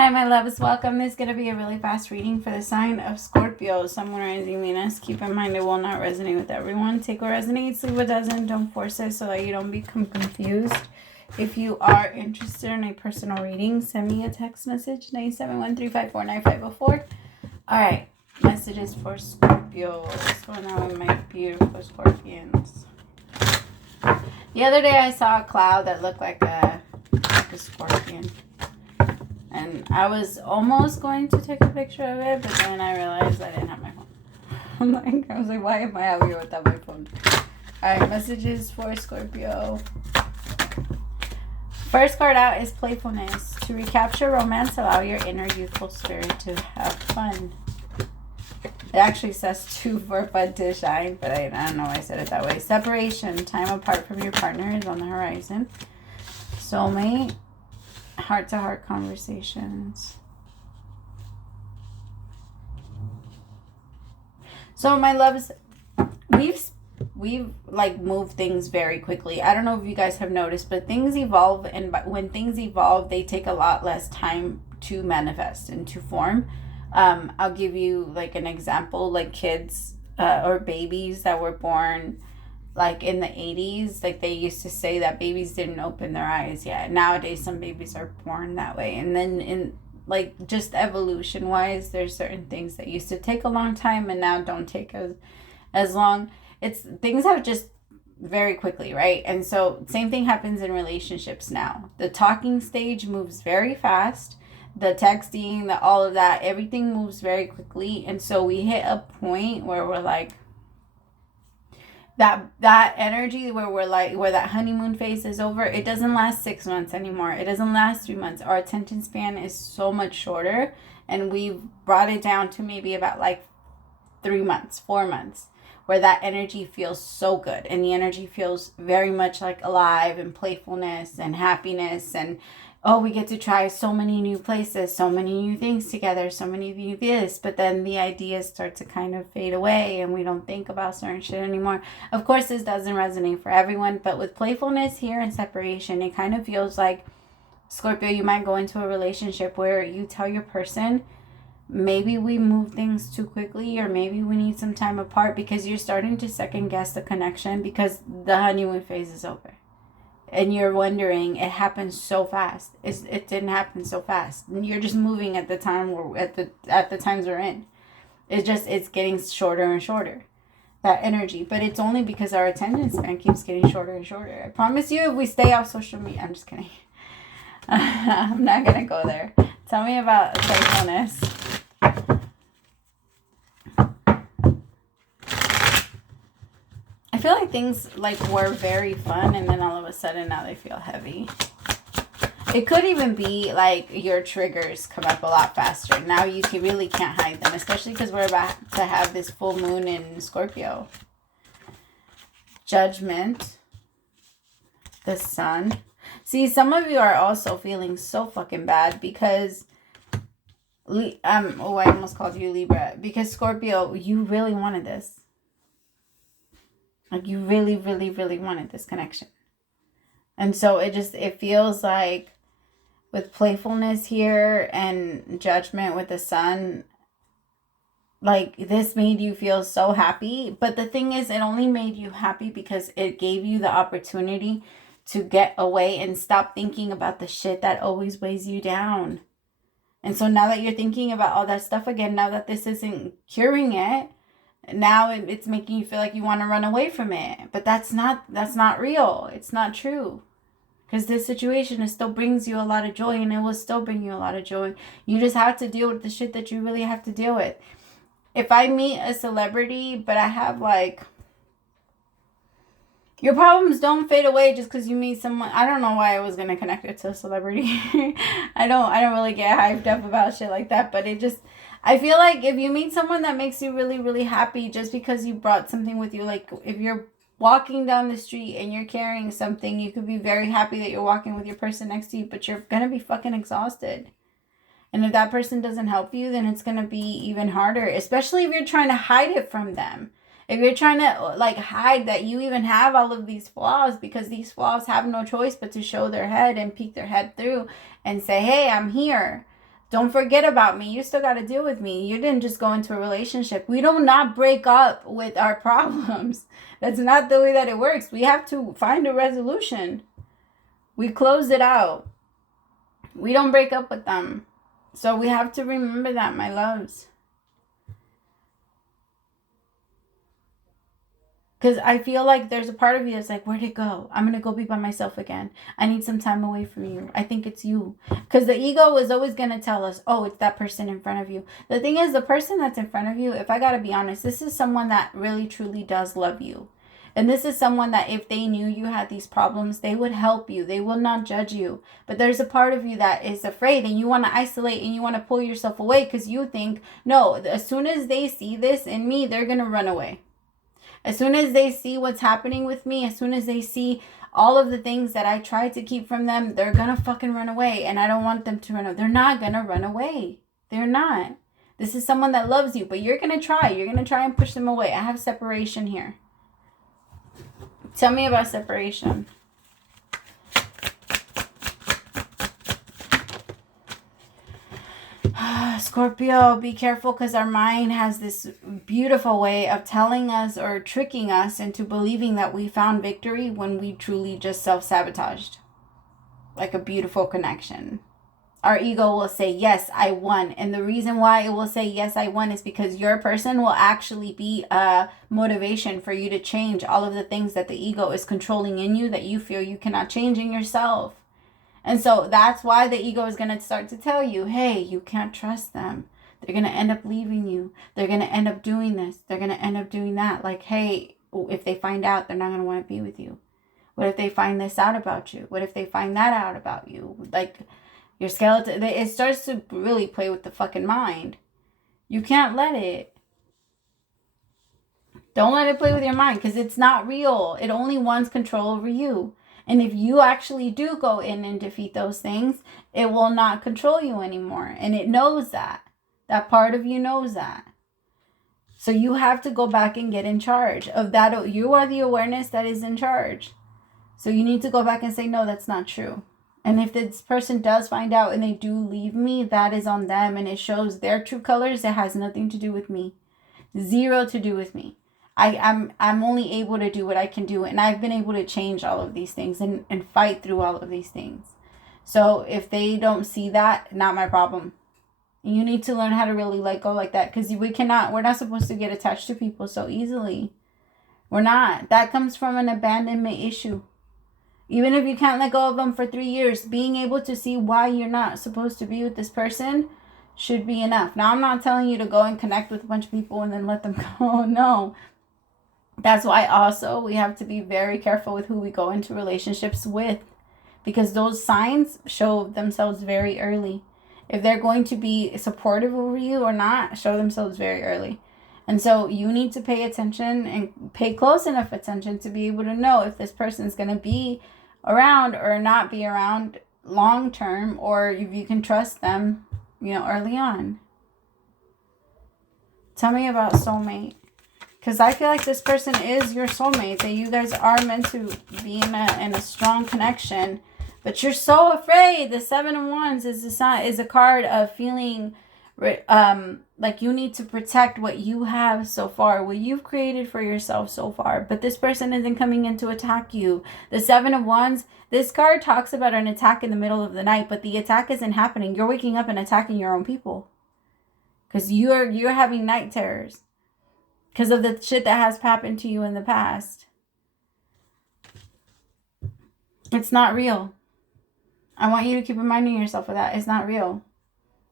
Hi, my loves. Welcome. This is going to be a really fast reading for the sign of Scorpio, Sun, Moon, Rising, Venus. Keep in mind it will not resonate with everyone. Take what resonates, leave what doesn't. Don't force it so that you don't become confused. If you are interested in a personal reading, send me a text message, 971-354-9504. All right. Messages for Scorpio. What's going on with my beautiful Scorpions? The other day I saw a cloud that looked like a scorpion. And I was almost going to take a picture of it, but then I realized I didn't have my phone. I was like, why am I out here without my phone? Alright, messages for Scorpio. First card out is playfulness. To recapture romance, allow your inner youthful spirit to have fun. It actually says to for fun to shine, but I don't know why I said it that way. Separation. Time apart from your partner is on the horizon. Soulmate. Heart-to-heart conversations. So my loves, we've like moved things very quickly. I don't know if you guys have noticed, but things evolve, and when things evolve, they take a lot less time to manifest and to form. I'll give you like an example, like kids or babies that were born like in the 80s, like they used to say that babies didn't open their eyes yet. Nowadays, some babies are born that way. And then in like just evolution wise, there's certain things that used to take a long time and now don't take as long. Things have just very quickly, right? And so same thing happens in relationships now. The talking stage moves very fast. The texting, all of that, everything moves very quickly. And so we hit a point where we're like, that energy where that honeymoon phase is over, it doesn't last 6 months anymore. It doesn't last 3 months. Our attention span is so much shorter, and we've brought it down to maybe about like 3 months, 4 months, where that energy feels so good, and the energy feels very much like alive and playfulness and happiness, and oh, we get to try so many new places, so many new things together, so many new this, but then the ideas start to kind of fade away and we don't think about certain shit anymore. Of course, this doesn't resonate for everyone, but with playfulness here and separation, it kind of feels like, Scorpio, you might go into a relationship where you tell your person, maybe we move things too quickly, or maybe we need some time apart, because you're starting to second guess the connection because the honeymoon phase is over. And you're wondering, it happened so fast. It didn't happen so fast. And you're just moving at the time at the times we're in. It's getting shorter and shorter, that energy. But it's only because our attention span keeps getting shorter and shorter. I promise you, if we stay off social media, I'm just kidding. I'm not gonna go there. Tell me about playfulness. I feel like things like were very fun, and then all of a sudden now they feel heavy. It could even be like your triggers come up a lot faster. Now you really can't hide them, especially because we're about to have this full moon in Scorpio. Judgment. The Sun. See, some of you are also feeling so fucking bad because I almost called you Libra. Because Scorpio, you really wanted this. Like you really, really, really wanted this connection. And so it feels like with playfulness here and judgment with the Sun, like this made you feel so happy. But the thing is, it only made you happy because it gave you the opportunity to get away and stop thinking about the shit that always weighs you down. And so now that you're thinking about all that stuff again, now that this isn't curing it, now it's making you feel like you want to run away from it. But that's not real. It's not true. Because this situation still brings you a lot of joy, and it will still bring you a lot of joy. You just have to deal with the shit that you really have to deal with. If I meet a celebrity, but I have like, your problems don't fade away just because you meet someone. I don't know why I was going to connect it to a celebrity. I don't really get hyped up about shit like that, but I feel like if you meet someone that makes you really, really happy just because you brought something with you, like if you're walking down the street and you're carrying something, you could be very happy that you're walking with your person next to you, but you're going to be fucking exhausted. And if that person doesn't help you, then it's going to be even harder, especially if you're trying to hide it from them. If you're trying to like hide that you even have all of these flaws, because these flaws have no choice but to show their head and peek their head through and say, hey, I'm here. Don't forget about me. You still got to deal with me. You didn't just go into a relationship. We do not break up with our problems. That's not the way that it works. We have to find a resolution. We close it out. We don't break up with them. So we have to remember that, my loves. Because I feel like there's a part of you that's like, where'd it go? I'm going to go be by myself again. I need some time away from you. I think it's you. Because the ego is always going to tell us, oh, it's that person in front of you. The thing is, the person that's in front of you, if I got to be honest, this is someone that really, truly does love you. And this is someone that if they knew you had these problems, they would help you. They will not judge you. But there's a part of you that is afraid and you want to isolate and you want to pull yourself away because you think, no, as soon as they see this in me, they're going to run away. As soon as they see what's happening with me, as soon as they see all of the things that I try to keep from them, they're going to fucking run away. And I don't want them to run away. They're not going to run away. They're not. This is someone that loves you, but you're going to try. You're going to try and push them away. I have separation here. Tell me about separation. Scorpio, be careful because our mind has this beautiful way of telling us or tricking us into believing that we found victory when we truly just self-sabotaged. Like a beautiful connection. Our ego will say, yes, I won. And the reason why it will say, yes, I won is because your person will actually be a motivation for you to change all of the things that the ego is controlling in you that you feel you cannot change in yourself. And so that's why the ego is going to start to tell you, hey, you can't trust them. They're going to end up leaving you. They're going to end up doing this. They're going to end up doing that. Like, hey, if they find out, they're not going to want to be with you. What if they find this out about you? What if they find that out about you? Like, your skeleton, it starts to really play with the fucking mind. You can't let it. Don't let it play with your mind because it's not real. It only wants control over you. And if you actually do go in and defeat those things, it will not control you anymore. And it knows that. That part of you knows that. So you have to go back and get in charge of that. You are the awareness that is in charge. So you need to go back and say, no, that's not true. And if this person does find out and they do leave me, that is on them. And it shows their true colors. It has nothing to do with me. Zero to do with me. I'm only able to do what I can do. And I've been able to change all of these things and fight through all of these things. So if they don't see that, not my problem. You need to learn how to really let go like that. Because we're not supposed to get attached to people so easily. We're not. That comes from an abandonment issue. Even if you can't let go of them for 3 years, being able to see why you're not supposed to be with this person should be enough. Now, I'm not telling you to go and connect with a bunch of people and then let them go. No. That's why also we have to be very careful with who we go into relationships with. Because those signs show themselves very early. If they're going to be supportive over you or not, show themselves very early. And so you need to pay attention and pay close enough attention to be able to know if this person is going to be around or not be around long term, or if you can trust them, early on. Tell me about soulmate. Because I feel like this person is your soulmate, that you guys are meant to be in a strong connection. But you're so afraid. The 7 of Wands is a card of feeling like you need to protect what you have so far, what you've created for yourself so far. But this person isn't coming in to attack you. The 7 of Wands, this card talks about an attack in the middle of the night, but the attack isn't happening. You're waking up and attacking your own people. Because you're having night terrors. Because of the shit that has happened to you in the past. It's not real. I want you to keep reminding yourself of that. It's not real.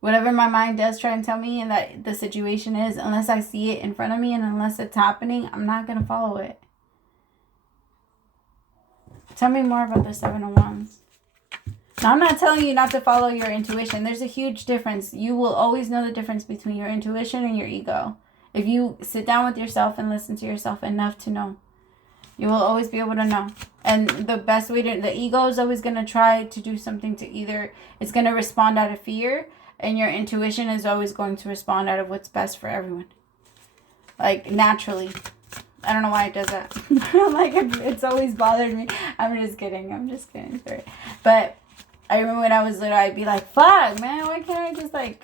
Whatever my mind does try and tell me and that the situation is, unless I see it in front of me and unless it's happening, I'm not going to follow it. Tell me more about the 7 of Wands. Now, I'm not telling you not to follow your intuition. There's a huge difference. You will always know the difference between your intuition and your ego. If you sit down with yourself and listen to yourself enough to know, you will always be able to know. And the best way the ego is always going to try to do something to either, it's going to respond out of fear, and your intuition is always going to respond out of what's best for everyone. Like, naturally. I don't know why it does that. Like, it's always bothered me. I'm just kidding. Sorry. But I remember when I was little, I'd be like, fuck, man, why can't I just, like,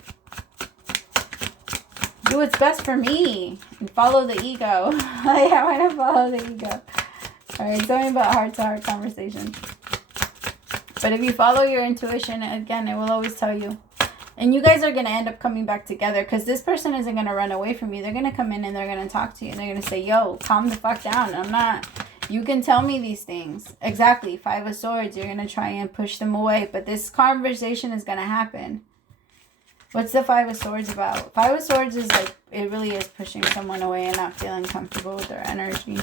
do what's best for me and follow the ego. Like, I want to follow the ego. All right, tell me about heart-to-heart conversations. But if you follow your intuition, again, it will always tell you. And you guys are going to end up coming back together because this person isn't going to run away from you. They're going to come in and they're going to talk to you. And they're going to say, yo, calm the fuck down. I'm not... You can tell me these things. Exactly. 5 of Swords. You're going to try and push them away. But this conversation is going to happen. What's the 5 of Swords about? 5 of Swords is like, it really is pushing someone away and not feeling comfortable with their energy.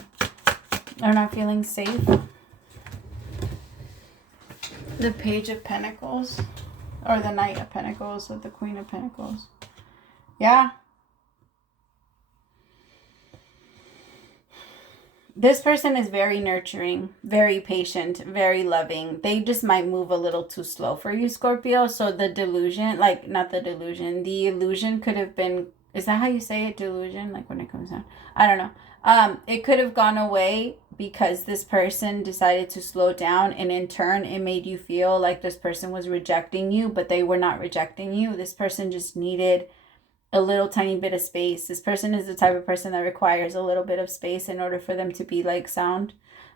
Or not feeling safe. The Page of Pentacles. Or the Knight of Pentacles with the Queen of Pentacles. Yeah. This person is very nurturing, very patient, very loving. They just might move a little too slow for you, Scorpio. So the delusion, like, not the delusion, the illusion could have been, is that how you say it, delusion? Like when it comes down? I don't know. It could have gone away because this person decided to slow down, and in turn, it made you feel like this person was rejecting you, but they were not rejecting you. This person just needed a little tiny bit of space. This person is the type of person that requires a little bit of space in order for them to be like sound.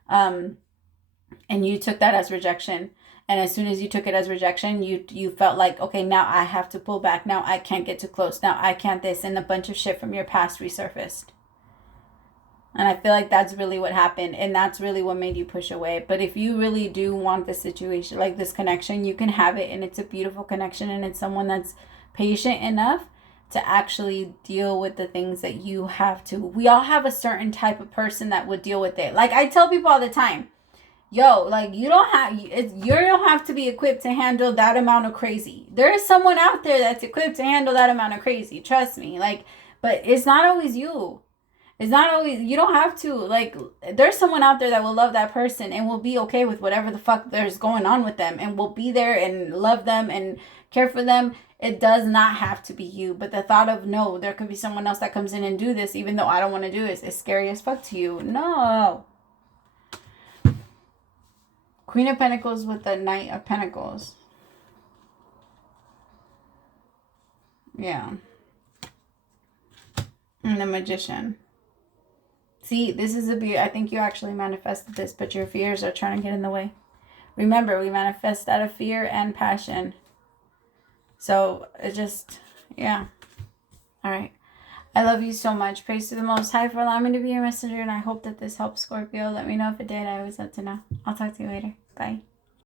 And you took that as rejection. And as soon as you took it as rejection, you felt like, okay, now I have to pull back. Now I can't get too close. Now I can't this. And a bunch of shit from your past resurfaced. And I feel like that's really what happened. And that's really what made you push away. But if you really do want this situation, like this connection, you can have it. And it's a beautiful connection. And it's someone that's patient enough to actually deal with the things that you have to. We all have a certain type of person that would deal with it. Like I tell people all the time, yo, like you don't have to be equipped to handle that amount of crazy. There is someone out there that's equipped to handle that amount of crazy. Trust me. Like, but it's not always you. It's not always, you don't have to, like, there's someone out there that will love that person and will be okay with whatever the fuck there's going on with them and will be there and love them and care for them. It does not have to be you. But the thought of, no, there could be someone else that comes in and do this, even though I don't want to do this, is scary as fuck to you. No. Queen of Pentacles with the Knight of Pentacles. Yeah. And the Magician. See, this is I think you actually manifested this, but your fears are trying to get in the way. Remember, we manifest out of fear and passion. So, it just, yeah. All right. I love you so much. Praise to the Most High for allowing me to be your messenger, and I hope that this helps, Scorpio. Let me know if it did. I always love to know. I'll talk to you later. Bye.